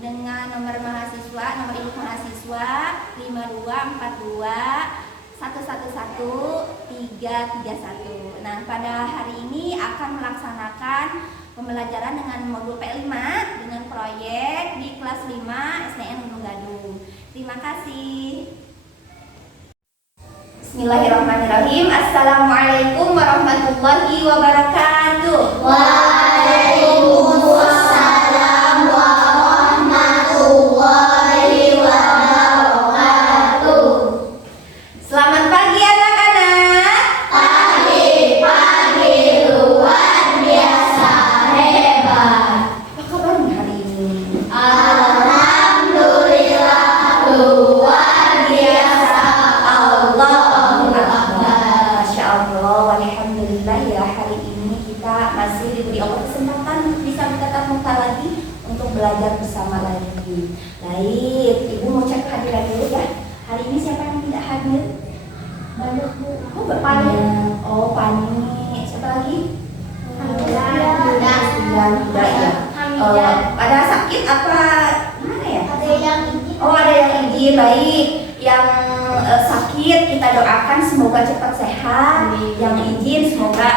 dengan nomor mahasiswa, nomor induk mahasiswa 5242111331. Nah, pada hari ini akan melaksanakan pembelajaran dengan modul P5 dengan proyek di kelas 5 SDN Gunung Gadung. Terima kasih. Bismillahirrahmanirrahim. Assalamualaikum warahmatullahi wabarakatuh. Waalaikumsalam warahmatullahi wabarakatuh. Selamat pagi anak-anak. Pagi luar biasa hebat. Apa kabarnya hari ini? Alhamdulillah luar biasa. Allahu Akbar. Masya Allah, walhamdulillah ya, hari ini kita masih diberi Allah kesempatan untuk bisa bertatap muka lagi untuk belajar bersama lagi. Baik, Ibu mau cek kehadiran dulu ya. Hari ini siapa yang tidak hadir? Banyak Bu. Oh, Pani. Oh, Pani. Siapa lagi? Hamidah ya. Ada sakit apa? Gimana ya? Oh, ada yang izin. Baik. Yang sakit kita doakan semoga cepat sehat. Yang izin semoga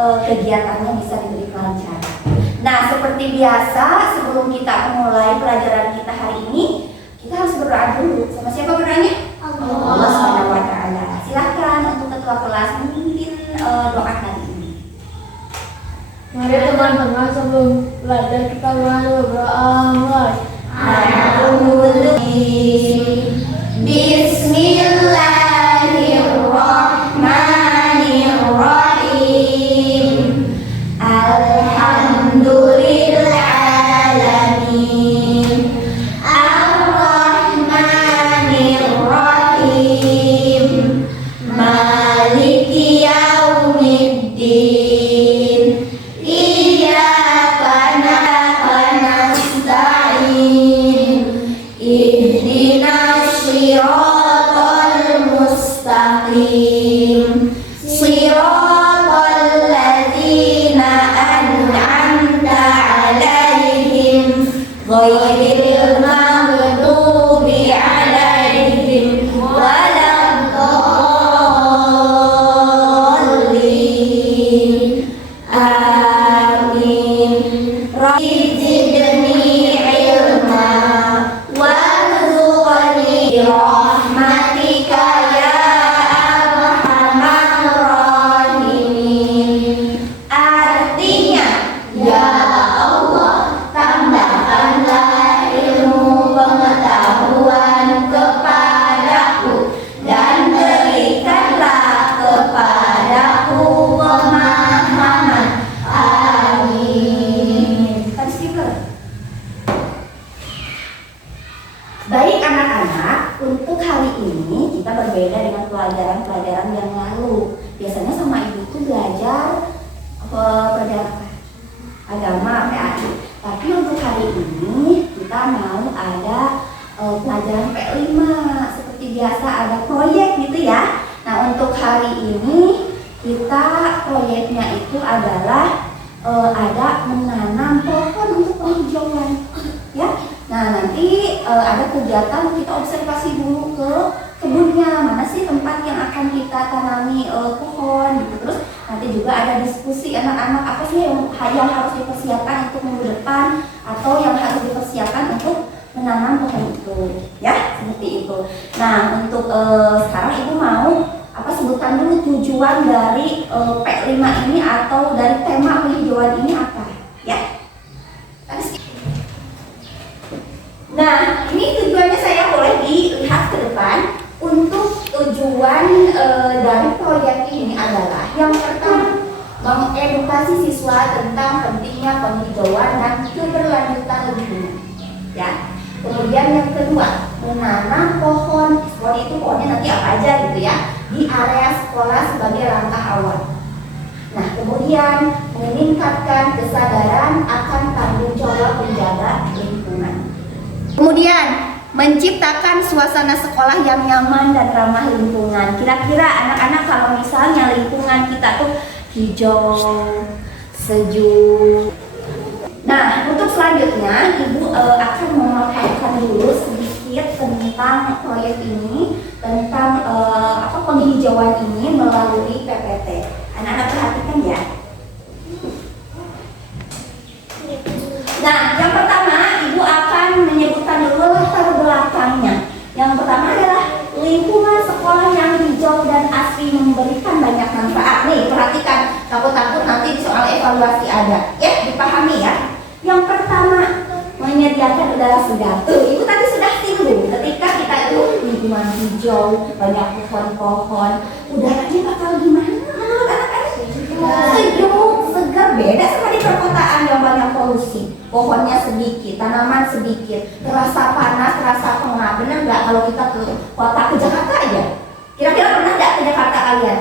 kegiatannya bisa diberi lancar. Nah, seperti biasa sebelum kita memulai pelajaran kita hari ini, kita harus berdoa dulu. Sama siapa berdoanya? Allah Subhanahu wa taala. Silakan untuk ketua kelas memimpin doa hari ini. Mari teman-teman sebelum belajar kita mulai berdoa. Bismillahirrahmanirrahim. Alhamdulillahalamin. Ar-Rahmanirrahim. Maliki yaumiddin. Iyyaka na'budu wa nasta'in. Ihdinas siratal mustaqim. Siratal ladzina an'amta 'alaihim ghairil maghdubi 'alaihim waladdallin. Amin. Rabbi zidni ilma warzuqni rahmatika ya arhamar rahimin. Artinya, ya Allah, tambahkanlah ilmu pengetahuan kepadaku dan berikanlah kepadaku pemahaman. Amin. Baik anak-anak, untuk hari ini kita berbeda dengan pelajaran-pelajaran yang lalu. Biasanya sama ibu tuh belajar pelajaran apa? Agama, PAI. Tapi untuk hari ini kita mau ada pelajaran P5. Seperti biasa ada proyek gitu ya. Nah, untuk hari ini kita proyeknya itu adalah ada menanam pohon untuk penghijauan ya. Nah, nanti ada kegiatan kita observasi dulu ke kebunnya, mana sih tempat yang akan kita tanami pohon gitu. Terus nanti juga ada diskusi anak-anak apa sih yang harus dipersiapkan untuk minggu depan atau yang harus dipersiapkan untuk menanam pohon itu ya, seperti itu. Nah, untuk sekarang ibu mau sebutan dulu tujuan dari P5 ini atau dari tema penghijauan ini apa ya. Nah, ini tujuannya saya boleh dilihat ke depan. Untuk tujuan dari proyek ini adalah yang pertama, mengedukasi siswa tentang pentingnya penghijauan dan keberlanjutan lingkungan. Ya. Kemudian yang kedua, menanam pohon. Pohon itu pohonnya nanti apa aja gitu ya, di area sekolah sebagai langkah awal. Nah, kemudian meningkatkan kesadaran akan tanggung jawab menjaga lingkungan. Kemudian menciptakan suasana sekolah yang nyaman dan ramah lingkungan. Kira-kira anak-anak kalau misalnya lingkungan kita tuh hijau, sejuk. Nah, untuk selanjutnya selanjutnya Ibu akan memaparkan dulu sedikit tentang proyek ini, tentang penghijauan ini melalui PPT. Anak-anak perhatikan ya. Nah, yang pertama Ibu akan menyebutkan dulu latar belakangnya. Yang pertama adalah lingkungan sekolah yang hijau dan asri memberikan banyak manfaat. Nih, perhatikan, takut-takut nanti di soal evaluasi ada. Ya, dipahami ya. Yang pertama, menyediakan udara segar. Tuh, Ibu tadi sudah singgung. Ketika kita itu lingkungan hijau, banyak pohon-pohon, udaranya bakal gimana? Menurut anak-anak? Sejuk, segar, beda sama di perkotaan yang banyak polusi. Pohonnya sedikit, tanaman sedikit, terasa panas, terasa pengap. Benar nggak kalau kita ke kota, ke Jakarta aja? Kira-kira pernah nggak ke Jakarta kalian?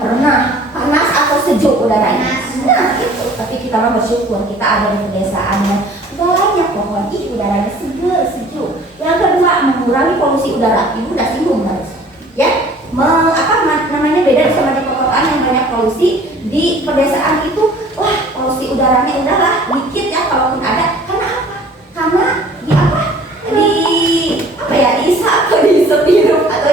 Pernah. Panas atau sejuk udaranya? Nah itu, tapi kita mah bersyukur kita ada di pedesaannya. Banyak pohon, udaranya segar, sejuk. Yang kedua, mengurangi polusi udara. Ibu udah singgung harus. Ya, namanya beda sama di perkotaan yang banyak polusi. Di pedesaan itu, wah polusi udaranya udahlah dikit ya kalaupun ada. Karena apa? Karena dihisap atau dihirup atau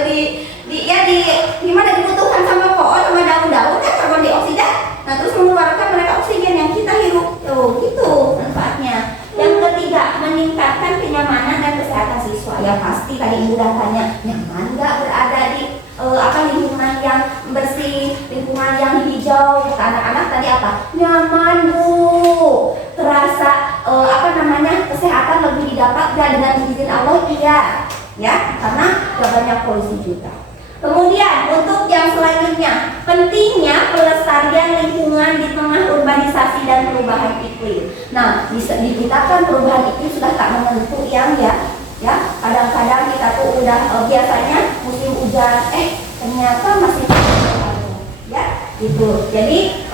gimana dibutuhkan sama pohon sama daun-daun kan karbon dioksida. Nah terus mengeluarkan mereka oksigen yang kita hirup. Gitu manfaatnya. Yang ketiga, meningkatkan kenyamanan dan kesehatan siswa. Ya pasti tadi Ibu udah tanya, nyaman nggak berada di lingkungan yang bersih, lingkungan yang hijau. Kata anak-anak tadi apa? Nyaman Bu. Terasa kesehatan lebih didapat dan dengan izin Allah iya. Ya, karena gak banyak polusi juga. Kemudian untuk yang selanjutnya, pentingnya pelestarian lingkungan di tengah urbanisasi dan perubahan iklim. Nah, bisa diberitakan perubahan iklim sudah tak menentu yang ya kadang-kadang kita tuh udah biasanya musim hujan, ternyata masih ya gitu. Jadi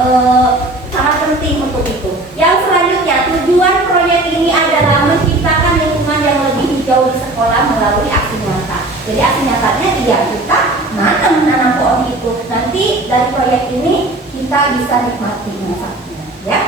sangat penting untuk itu. Yang selanjutnya, tujuan proyek ini adalah menciptakan lingkungan yang lebih hijau di sekolah melalui aksi nyata. Jadi aksi nyatanya kita menanam pohon itu. Nanti dari proyek ini kita bisa nikmati manfaatnya, ya.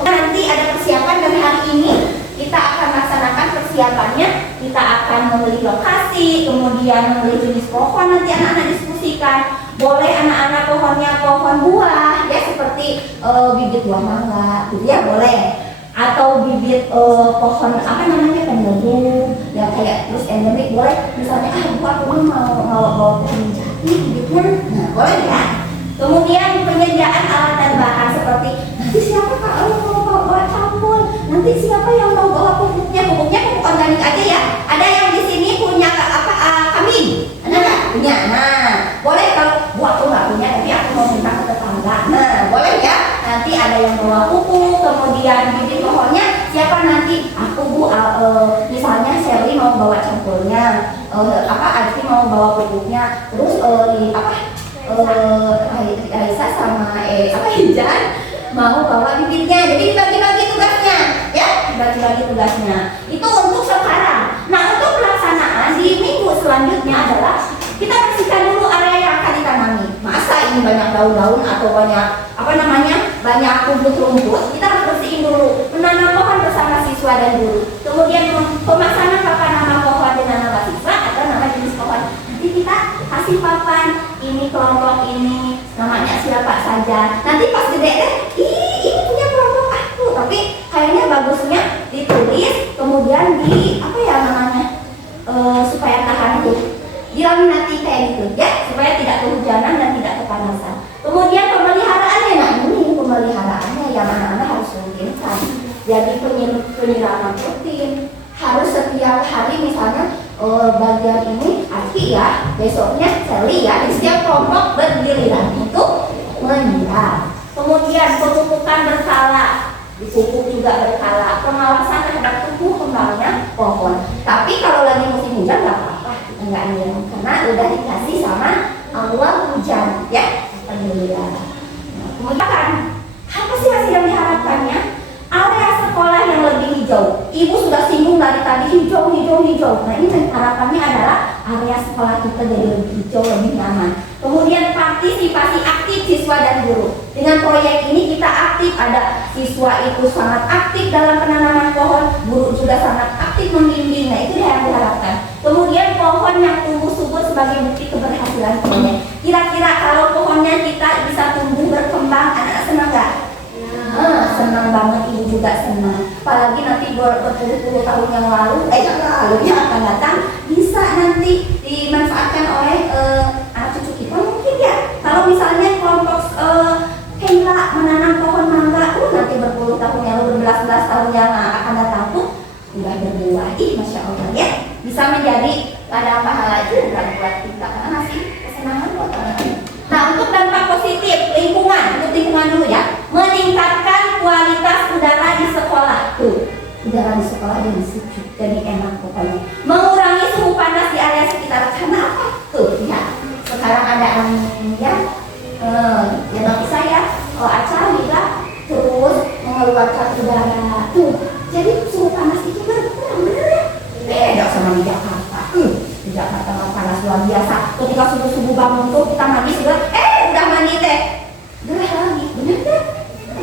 Nanti ada persiapan dari hari ini. Kita akan laksanakan persiapannya. Kita akan membeli lokasi, kemudian membeli jenis pohon. Nanti anak-anak diskusikan. Boleh anak-anak pohonnya pohon buah, ya seperti bibit buah mangga, gitu ya boleh. Atau bibit pohon peneduh, ya kayak terus endemik boleh. Misalnya aku mau pohon jati bibitnya, nah boleh ya. Kemudian penyediaan alat dan bahan seperti nanti siapa kalau mau bawa campur, nanti siapa yang mau bawa pupuknya pupuk organik aja ya. Ada yang di sini punya kambing, ada nggak punya? Nah boleh kalau aku nggak punya tapi aku mau minta ke tetangga. Nah boleh ya. Nanti ada yang bawa pupuk, kemudian bibit pohonnya siapa nanti? Aku Bu, misalnya Sherly mau bawa campurnya, Aditi mau bawa pupuknya, terus Raisa sama Hijan mau bawa bibitnya. Jadi dibagi-bagi tugasnya, ya dibagi-bagi tugasnya. Itu untuk sekarang. Nah untuk pelaksanaan di minggu selanjutnya adalah kita bersihkan dulu area yang akan ditanami. Masa ini banyak daun-daun atau banyak rumput-rumput, kita harus bersihin dulu. Menanam pohon bersama siswa dan guru. Kemudian pemasangan papan nama pohon dengan nama siswa atau nama jenis pohon. Nanti kita kasih papan, ini kelompok ini, namanya siapa saja. Nanti pas gede ini punya kelompok aku. Tapi kayaknya bagusnya ditulis, kemudian supaya tahan tuh. Dilaminati kayak gitu ya, supaya tidak kehujanan dan tidak kepanasan. Kemudian pemeliharaannya, nah ini pemeliharaannya yang anak-anak harus rutinkan. Jadi penyiraman rutin, harus setiap hari misalnya bagian ini Aki ya, besoknya Sally ya, di setiap kelompok bergiliran itu menyiram. Kemudian pemupukan berkala, dipupuk juga berkala, pengawasan terhadap tumbuh kembangnya pohon. Tapi kalau lagi musim hujan nggak apa-apa, kita nggak nyiram karena udah dikasih sama Allah hujan ya. Alhamdulillah. Nah, kemudian apa sih hasil yang diharapkannya? Area sekolah yang lebih hijau. Ibu sudah singgung dari tadi hijau. Nah ini harapannya adalah area sekolah kita jadi lebih hijau, lebih nyaman. Kemudian partisipasi aktif siswa dan guru. Dengan proyek ini kita aktif, ada siswa itu sangat aktif dalam penanaman pohon, juga sangat aktif membimbing. Nah, itu yang diharapkan. Kemudian pohon yang tumbuh subur sebagai bukti keberhasilan pohonnya. Kira-kira kalau pohonnya kita bisa tumbuh berkembang, anak-anak senang nggak? Senang banget, ibu juga senang. Apalagi nanti berpuluh-puluh tahun yang lalu, yang akan datang bisa nanti dimanfaatkan oleh anak cucu kita mungkin ya. Kalau misalnya kelompok Kayla menanam pohon mangga, nanti berpuluh tahun yang lalu, berbelas-belas tahun yang akan datang tuh udah berbuah. Masya Allah ya, bisa menjadi ladang pahala juga buat kita karena ngasih kesenangan buat orang. Nah, untuk dampak positif lingkungan, untuk lingkungan dulu ya, meningkatkan kualitas udara di sekolah. Udara di sekolah jadi sejuk, jadi enak pokoknya. Mengurangi suhu panas di area sekitar. Karena apa? Ya, sekarang ada angin ya. Ya bagi saya, acara juga terus mengeluarkan udara. Jadi suhu panas itu berkurang, bener ya? Beda sama di Jakarta. Di Jakarta panas luar biasa. Ketika subuh-subuh bangun tuh kita mandi sudah, udah mandi teh. Gerah lagi, bener kan?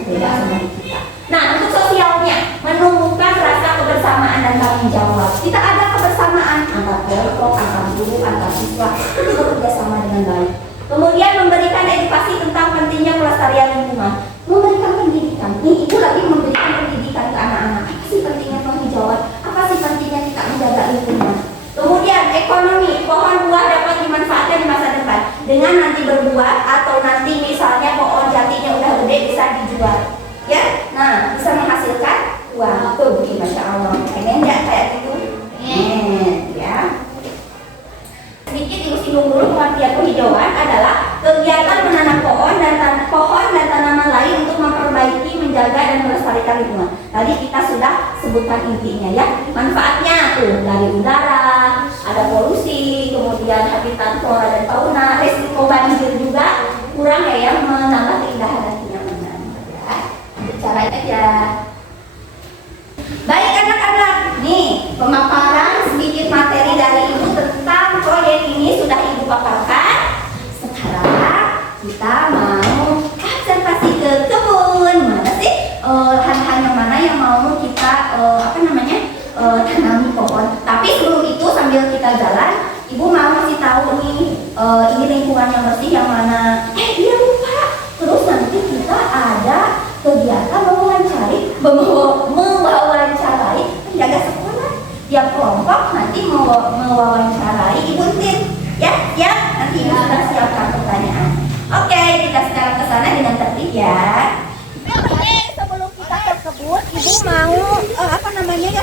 Beda sama di kita. Nah, untuk sosialnya, menumbuhkan rasa kebersamaan dan tanggung jawab. Kita ada kebersamaan antar kelompok, antar guru, antar siswa, itu bekerja sama dengan baik. Kemudian memberikan edukasi tentang pentingnya pelestarian lingkungan, memberikan pendidikan. Nih, ibu lagi memberikan pendidikan ke anak-anak. Apa sih pentingnya tanggung jawab? Apa sih pentingnya kita menjaga lingkungan? Kemudian ekonomi, pohon buah dapat dimanfaatkan di masa depan dengan nanti berbuah atau nanti misalnya pohon jatinya udah gede bisa dijual, ya. Nah, bisa menghasilkan uang. Tuh, masya Allah. Pengen nggak kayak gitu? Ya. Sedikit ibu singgung dulu pengertian penghijauan adalah kegiatan menanam pohon dan tanaman lain untuk memperbaiki, menjaga dan melestarikan lingkungan. Tadi kita sudah sebutkan intinya ya. Manfaatnya tuh dari udara, ada polusi, kemudian habitat flora dan fauna, risiko banjir juga kurang ya, menambah keindahan dan kenyamanan. Ya, bicara aja. Baik anak-anak, nih pemaparan sedikit materi dari ibu tentang proyek ini sudah ibu paparkan. Sekarang kita mau observasi ke kebun. Mana sih lahan-lahan yang mana yang mau kita tanami pohon. Tapi sebelum itu sambil kita jalan, ibu mau kasih tahu nih ini lingkungan yang bersih yang mana. Iya lupa. Terus nanti kita ada kegiatan mewawancarai penjaga sekolah. Tiap kelompok nanti mewawancarai ibu Tin. Ya, nanti ibu sudah siapkan pertanyaan. Oke, kita sekarang ke sana dengan tertib ya. Oke, sebelum kita ke kebun, ibu mau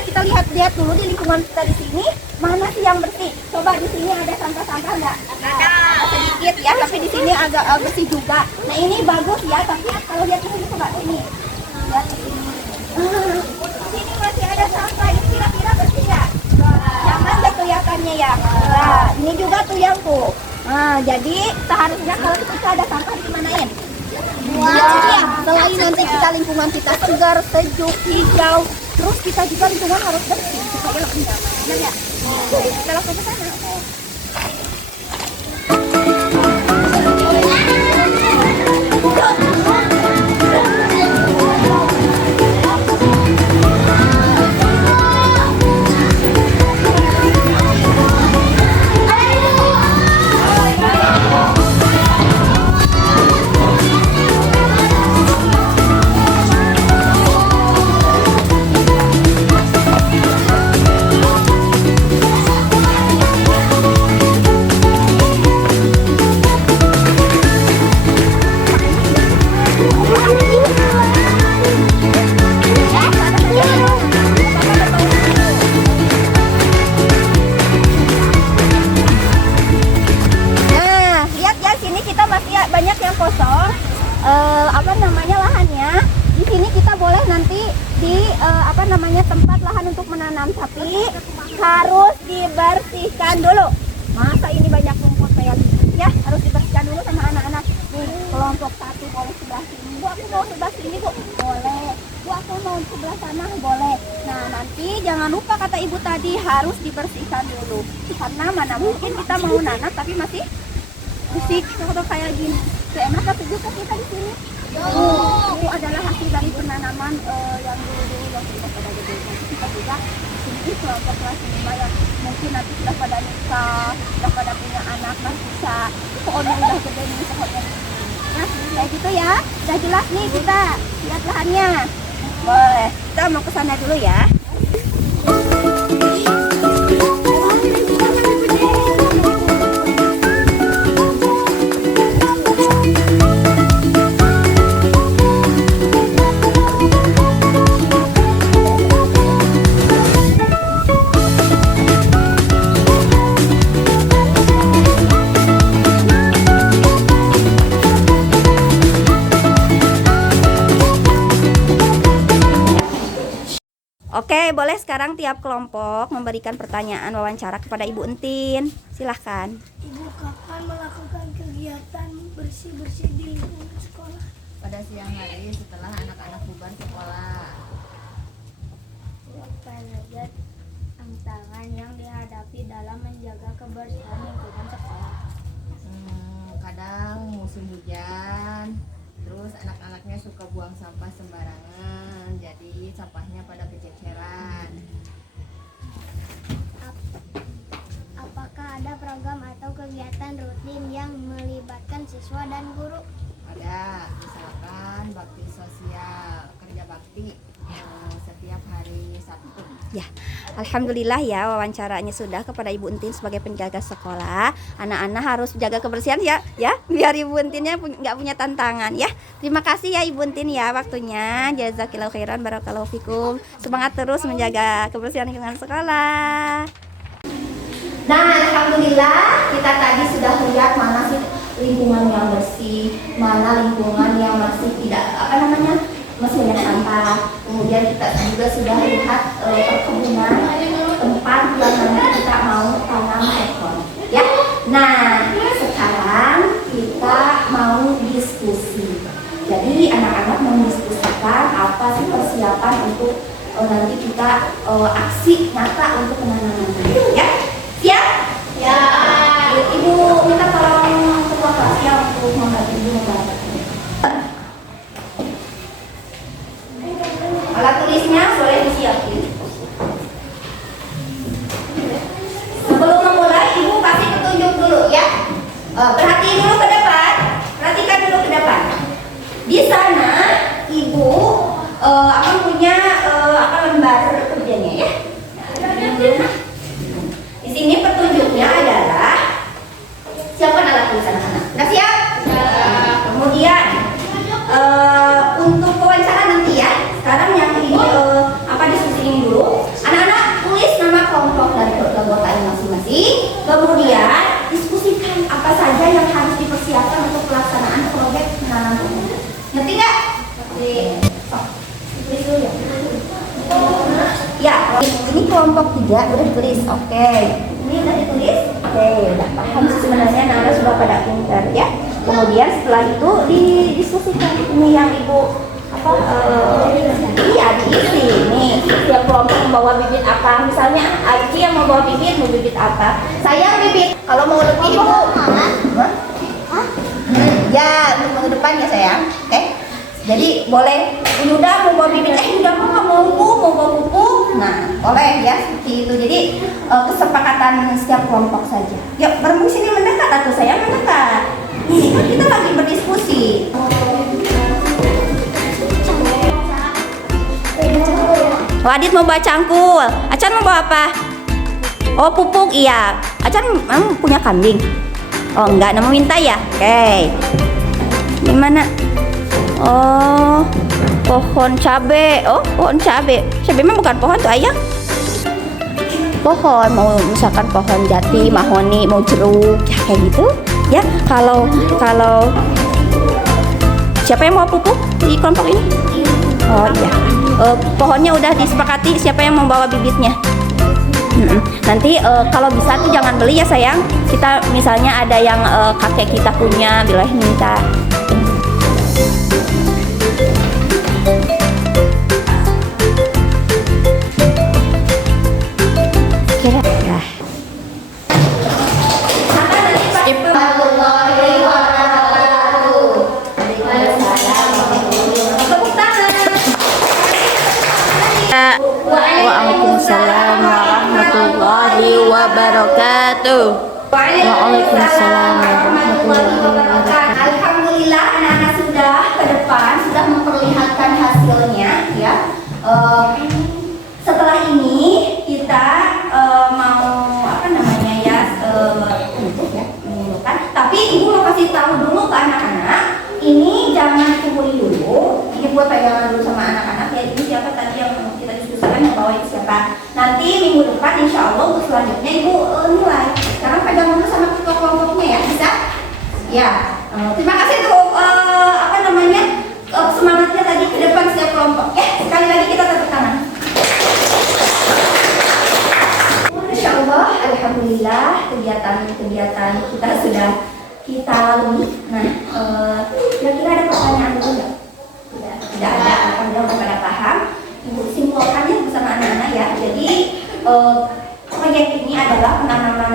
kita lihat dulu di lingkungan kita di sini mana sih yang bersih. Coba di sini ada sampah-sampah nggak? Ada. Sedikit ya, tapi di sini agak bersih juga. Nah ini bagus ya, tapi kalau lihat ini coba ini. Lihat di sini. Di sini masih ada sampah. Ini kira-kira bersih nggak? Jangan nggak kelihatannya ya. Nah, ini juga tuh yang tuh. Nah, jadi seharusnya kalau kita ada sampah dimanain? Ya, selain nanti kita lingkungan kita segar, sejuk, hijau, terus kita juga lingkungan harus bersih supaya lebih nyaman. Benar ya? Kita langsung ke sana. Lahannya di sini kita boleh nanti di tempat lahan untuk menanam, tapi harus dibersihkan dulu. Masa ini banyak rumput kayak gini ya, harus dibersihkan dulu sama anak-anak. Nih kelompok satu boleh sebelah sini, bu aku mau sebelah sini bu, boleh. Bu aku mau sebelah sana, boleh. Nah nanti jangan lupa kata ibu tadi harus dibersihkan dulu, karena mana mungkin kita mau nanam tapi masih bersih kayak gini. Enak atau juga kita di sini. Ini adalah hasil dari penanaman yang dulu yang kita pada gede. Kita juga Jadi kelompok kelas 5 yang mungkin nanti sudah pada nikah, sudah pada punya anak, mas bisa pokoknya udah gede nih pokoknya ya, kayak gitu ya. Udah jelas nih kita lihat lahannya. Boleh, kita mau ke sana dulu ya. Oke, boleh sekarang tiap kelompok memberikan pertanyaan wawancara kepada Ibu Entin. Silahkan. Ibu, kapan melakukan kegiatan bersih-bersih di lingkungan sekolah? Pada siang hari setelah anak-anak bubar sekolah. Apa saja tantangan yang dihadapi dalam menjaga kebersihan lingkungan sekolah? Kadang musim hujan, terus anak-anaknya suka buang sampah sembarangan, jadi sampahnya pada kececeran. Apakah ada program atau kegiatan rutin yang melibatkan siswa dan guru? Ada, misalkan bakti sosial, kerja bakti setiap hari Sabtu. Ya, alhamdulillah ya wawancaranya sudah kepada Ibu Entin sebagai penjaga sekolah. Anak-anak harus jaga kebersihan ya, biar Ibu Entinnya nggak punya tantangan ya. Terima kasih ya Ibu Entin ya waktunya. Jazakillahu khairan, barakallahu fikum. Semangat terus menjaga kebersihan lingkungan sekolah. Nah, alhamdulillah kita tadi sudah lihat mana sih lingkungan yang bersih, mana lingkungan yang masih tidak masih banyak sampah. Kemudian kita juga sudah lihat perkebunan tempat yang nanti kita mau tanam pohon. Ya. Nah, sekarang kita mau diskusi. Jadi anak-anak mendiskusikan apa sih persiapan untuk nanti kita aksi nyata untuk penanaman. Ya. Siap? Ya. Ibu minta tolong ketua kelasnya untuk membantu Ibu membantu. Alat tulisnya boleh disiapin. Sebelum memulai, Ibu kasih petunjuk dulu ya. Perhatiin dulu ke depan. Perhatikan dulu ke depan. Di sana Ibu akan punya lembar kerjanya ya. Di sini petunjuknya adalah siapkan alat tulisan sana. Sudah siap? Kemudian untuk wawancara nanti ya. Sekarang yang ini diskusi ini dulu. Anak-anak tulis nama kelompok dan anggotanya masing-masing. Kemudian diskusikan apa saja yang harus dipersiapkan untuk pelaksanaan proyek menanam pohon. Ngerti nggak? Ngerti. Tulis dulu ya. Ya, ini kelompok 3 udah ditulis. Oke. Ini udah ditulis. Oke, udah paham sebenarnya Nara sudah pada pintar ya. Kemudian setelah itu didiskusikan ini yang Ibu diisi nih setiap kelompok membawa bibit apa, misalnya Aiki yang membawa bibit mau bibit apa, saya bibit kalau mau lebih Ibu ya untuk minggu depan ya sayang. Oke, jadi boleh Yuda mau bawa bibit, Yuda mau bawa buku, nah boleh ya seperti itu. Jadi kesepakatan setiap kelompok saja. Yuk bareng sini mendekat atau saya mendekat, ini kan kita lagi berdiskusi. Wadid mau bawa cangkul, Acan mau bawa apa? Oh pupuk, iya. Acan punya kambing? Oh enggak, nama minta ya? Oke. Gimana? Oh pohon cabe. Oh pohon cabe. Cabe mah bukan pohon tuh ayah. Pohon, mau misalkan pohon jati, mahoni, mau jeruk, ya kayak gitu. Ya kalau siapa yang mau pupuk di kelompok ini? Oh iya. Pohonnya udah disepakati siapa yang membawa bibitnya. Nanti kalau bisa tuh jangan beli ya sayang. Kita misalnya ada yang kakek kita punya, boleh minta. Waalaikumsalam. wabarakatuh. Waalaikumsalam warahmatullahi wabarakatuh. Alhamdulillah anak-anak sudah ke depan, sudah memperlihatkan hasilnya ya. Setelah ini kita mau apa namanya ya untuk ya menunjukkan. Tapi ibu mau kasih tahu dulu ke anak-anak. Ini jangan kumpuli dulu. Ini buat pegangan dulu sama anak-anak ya. Ini siapa tadi yang kita diskusikan yang bawa itu siapa? Nanti minggu depan insya Allah untuk selanjutnya ibu nilai. Sekarang pegang dulu sama ketua kelompoknya ya, bisa? Ya. Terima kasih untuk apa namanya semangatnya tadi ke depan setiap kelompok. Ya, sekali lagi kita tepuk tangan. Masya Allah, alhamdulillah kegiatan kita sudah kita lalui. Nah, kira-kira ada pertanyaan dulu nggak? Tidak ada, alhamdulillah udah pada paham. Ibu simpulkannya bersama anak-anak ya. Jadi proyek ini adalah penanaman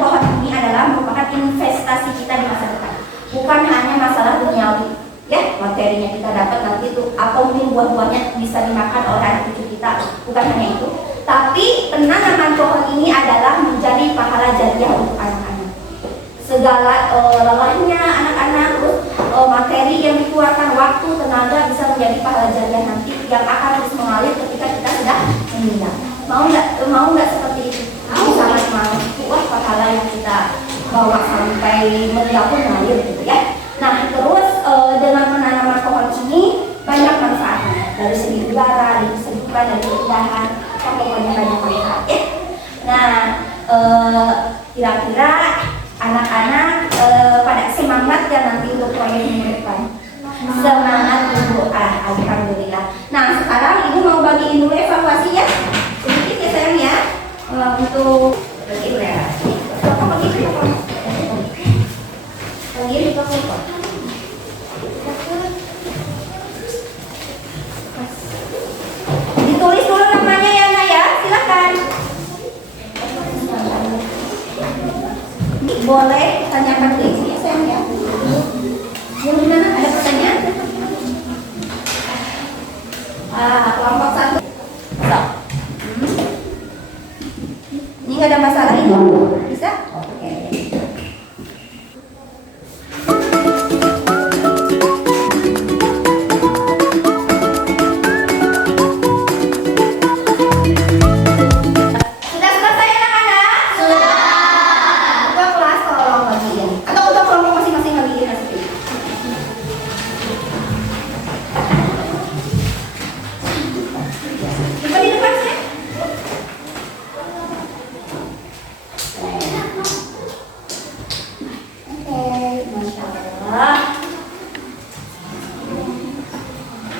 pohon ini adalah merupakan investasi kita di masa depan. Bukan hanya masalah duniawi, ya materinya kita dapat nanti itu atau mungkin buah-buahnya bisa dimakan oleh anak cucu kita. Bukan hanya itu, tapi penanaman pohon ini adalah menjadi pahala jariah untuk anak-anak. Segala lelahnya anak-anak, terus materi yang dikeluarkan, waktu, tenaga bisa menjadi pahala jariah nanti yang akan terus mengalir ketika kita sudah meninggal. Mau nggak seperti itu? Sangat mau. Wah, pahala yang kita bawa sampai meninggal pun mengalir gitu ya. Nah, terus dengan penanaman pohon ini banyak manfaatnya dari segi udara, dari kesejukan, dari keindahan, pokoknya banyak manfaat ya. Nah, kira-kira anak-anak pada semangat ya nanti untuk proyek minggu depan. Semangat ibu, alhamdulillah. Nah sekarang ibu mau bagiin dulu evaluasi ya, sedikit ya sayang ya, untuk bagiin ya. Bagiin itu ditulis dulu namanya ya Nak ya, silakan. Boleh tanyakan ke isi ya sayang ya. Yang mana ada pertanyaan? Kelompok satu. Ini nggak ada masalah itu, bisa? Oke.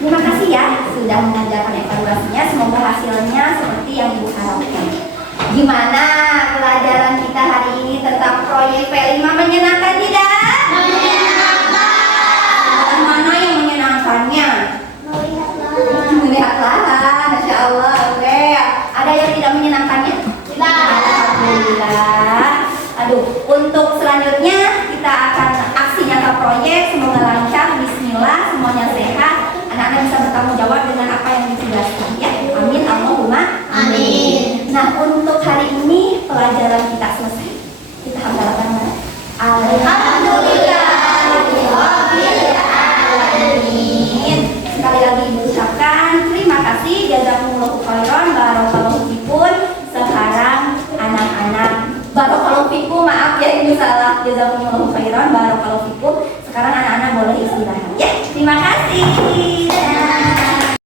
Terima kasih ya sudah mengajarkan evaluasinya. Semoga hasilnya seperti yang Ibu harapkan. Gimana pelajaran kita hari ini tentang proyek P5 menyenangkan tidak? Menyenangkan. Dan mana yang menyenangkannya? Melihatlah, Masya Allah. Oke. Ada yang tidak menyenangkannya? Tidak. Alhamdulillah. Aduh, untuk selanjutnya kita akan aksi nyata proyek. Semoga lancar. Bismillah, semuanya sehat. Anak-anak bisa bertanggung jawab dengan apa yang dijelaskan ya. Amin, Allahumma amin. Nah, untuk hari ini pelajaran kita selesai. Kita hamdalkan mana? Alhamdulillah. Sekali lagi mengucapkan terima kasih. Jazakumullahu khairan, barakallahu fikum. Sekarang anak-anak barakallahu fikum, maaf ya ini salah. Jazakumullahu khairan, barakallahu fikum. Sekarang anak-anak boleh istirahat ya. Terima kasih.